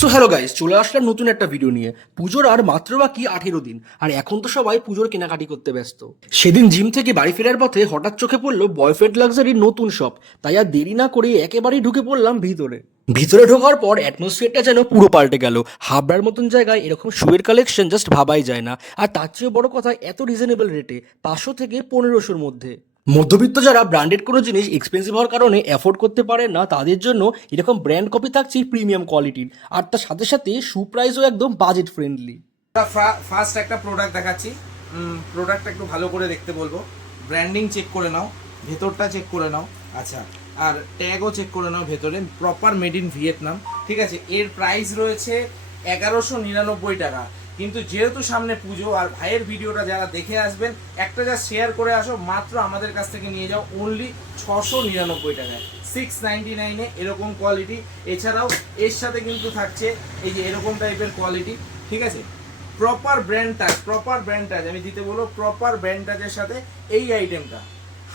So hello guys, চলে আসলাম নতুন একটা ভিডিও নিয়ে। পুজোর আর মাত্র বাকি 18 দিন, আর এখন তো সবাই পুজোর কেনাকাটি করতে ব্যস্ত। সেদিন জিম থেকে বাড়ি ফেরার পথে হঠাৎ চোখে পড়লো বয়ফ্রেন্ড লাক্সারির নতুন শপ। তাই আর দেরি না করে একেবারেই ঢুকে পড়লাম ভিতরে ঢোকার পর অ্যাটমসফিয়ারটা যেন পুরো পাল্টে গেল। হাবড়ার মতন জায়গায় এরকম শুয়ের কালেকশন জাস্ট ভাবাই যায় না। আর তার চেয়েও বড় কথা, এত রিজনেবল রেটে, 500 থেকে 1500-র মধ্যে। মধ্যবিত্ত যারা ব্র্যান্ডেড কোনো জিনিস এক্সপেন্সিভ হওয়ার কারণে অ্যাফোর্ড করতে পারেন না, তাদের জন্য এরকম ব্র্যান্ড কপি থাকছে প্রিমিয়াম কোয়ালিটির, আর তার সাথে সাথে শু প্রাইসও একদম বাজেট ফ্রেন্ডলি। ফার্স্ট একটা প্রোডাক্ট দেখাচ্ছি। প্রোডাক্টটা একটু ভালো করে দেখতে বলবো। ব্র্যান্ডিং চেক করে নাও, ভেতরটা চেক করে নাও। আচ্ছা, আর ট্যাগও চেক করে নাও ভেতরে, প্রপার মেড ইন ভিয়েতনাম। ঠিক আছে, এর প্রাইস রয়েছে 1199 টাকা। কিন্তু যেহেতু সামনে পুজো আর ভাইয়ের ভিডিওটা যারা দেখে আসবেন, একটা যা শেয়ার করে আসো, মাত্র আমাদের কাছ থেকে নিয়ে যাও অনলি 699 টাকায়, 699-এ এরকম কোয়ালিটি। এছাড়াও এর সাথে কিন্তু থাকছে এই যে এরকম টাইপের কোয়ালিটি। ঠিক আছে, প্রপার ব্র্যান্ড টাচ আমি দিতে বলবো। প্রপার ব্র্যান্ড টাচের সাথে এই আইটেমটা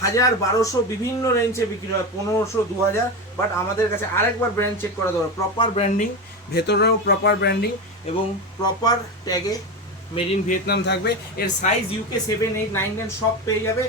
1000-1200 বিভিন্ন রেঞ্জে বিক্রি হয়, 1500, 2000। বাট আমাদের কাছে আরেকবার ব্র্যান্ড চেক করা দরকার। প্রপার ব্র্যান্ডিং, ভেতরেও প্রপার ব্র্যান্ডিং এবং প্রপার ট্যাগে মেড ইন ভিয়েতনাম থাকবে। এর সাইজ UK 7, 8, 9, 10 সব পেয়ে যাবে।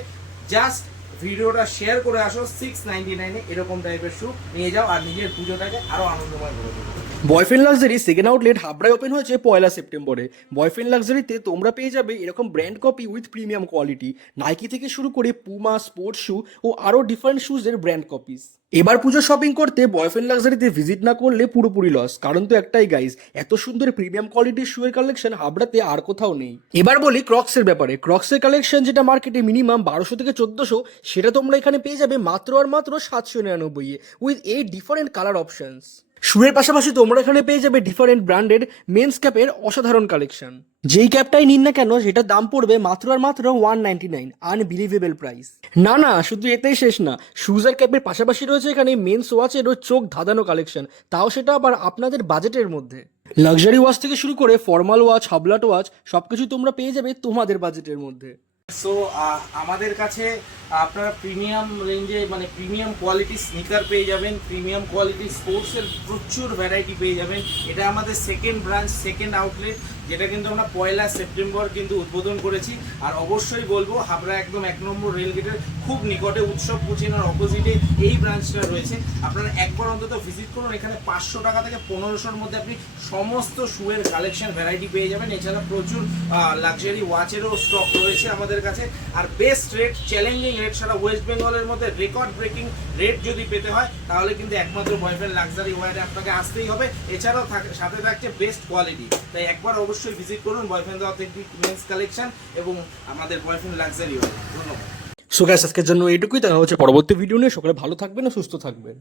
জাস্ট ভিডিওটা শেয়ার করে আসো, 699-এ এরকম টাইপের শু নিয়ে যাও আর নিজের পুজোটাকে আরও আনন্দময় করে দেবো। বয়ফ্রেন্ড লাক্সারি সেকেন্ড আউটলেট হাবড়ায় ওপেন হয়েছে 1 সেপ্টেম্বরে। বয়ফ্রেন্ড লাক্সারিতে তোমরা পেয়ে যাবে এরকম brand copy with premium quality, Nike থেকে শুরু করে পুমা, স্পোর্টস শু ও আরও ডিফারেন্ট শুজের ব্র্যান্ড কপিস। এবার পুজো শপিং করতে বয়ফ্রেন্ড লাক্সারিতে ভিজিট না করলে পুরোপুরি লস। কারণ তো একটাই গাইজ, এত সুন্দর প্রিমিয়াম কোয়ালিটির শুয়ের কালেকশন হাবড়াতে আর কোথাও নেই। এবার বলি ক্রক্সের ব্যাপারে। ক্রক্সের কালেকশন যেটা মার্কেটে মিনিমাম 1200 থেকে 1400, সেটা তোমরা এখানে পেয়ে যাবে মাত্র আর মাত্র 799-এ উইথ 8 ডিফারেন্ট কালার অপশনস। শুয়ের পাশাপাশি তোমরা এখানে পেয়ে যাবে ডিফারেন্ট ব্র্যান্ডেড মেন্স ক্যাপের অসাধারণ কালেকশন। যেই ক্যাপটাই নিন না কেন, সেটার দাম পড়বে মাত্র আর মাত্র 199। Unbelievable price. না, শুধু এতেই শেষ না। শুজ আর ক্যাপের পাশাপাশি রয়েছে এখানে মেন্স ওয়াচেরও চোখ ধাঁধানো কালেকশন, তাও সেটা আবার আপনাদের বাজেটের মধ্যে। লাক্সারি ওয়াচ থেকে শুরু করে ফর্মাল ওয়াচ, হাবলাট ওয়াচ, সবকিছু তোমরা পেয়ে যাবে তোমাদের বাজেটের মধ্যে। সো আমাদের কাছে আপনারা প্রিমিয়াম রেঞ্জে মানে প্রিমিয়াম কোয়ালিটি স্নিকার পেয়ে যাবেন, প্রিমিয়াম কোয়ালিটি স্পোর্টসের প্রচুর ভ্যারাইটি পেয়ে যাবেন। এটা আমাদের সেকেন্ড ব্রাঞ্চ, সেকেন্ড আউটলেট, যেটা কিন্তু আমরা 1 সেপ্টেম্বর কিন্তু উদ্বোধন করেছি। আর অবশ্যই বলবো, হাবড়া একদম 1 নম্বর রেলগেটের খুব নিকটে, উৎসব কুচিনার অপোজিটে এই ব্রাঞ্চটা রয়েছে। আপনারা একবার অন্তত ভিজিট করুন। এখানে 500 টাকা থেকে 1500-র মধ্যে আপনি সমস্ত শুয়ের কালেকশন ভ্যারাইটি পেয়ে যাবেন। এছাড়া প্রচুর লাক্সারি ওয়াচেরও স্টক রয়েছে আমাদের কাছে। আর বেস্ট রেট, চ্যালেঞ্জিং রেট, সারা ওয়েস্ট বেঙ্গলের মধ্যে রেকর্ড ব্রেকিং রেট যদি পেতে হয়, তাহলে কিন্তু একমাত্র বয়ফ্রেন্ড লাক্সারি ওয়ারে আপনাকে আসতেই হবে। এছাড়াও সাথে থাকছে বেস্ট কোয়ালিটি। তাই একবার অবশ্যই ভিজিট করুন বয়ফ্রেন্ড অথেন্টিক মেন্স কালেকশন এবং আমাদের বয়ফ্রেন্ড লাক্সারি ওয়ারে। ধন্যবাদ। সো গাইস, আজকের জন্য এইটুকুই। দেখা হচ্ছে পরবর্তী ভিডিও নিয়ে। সকলে ভালো থাকবেন ও সুস্থ থাকবেন।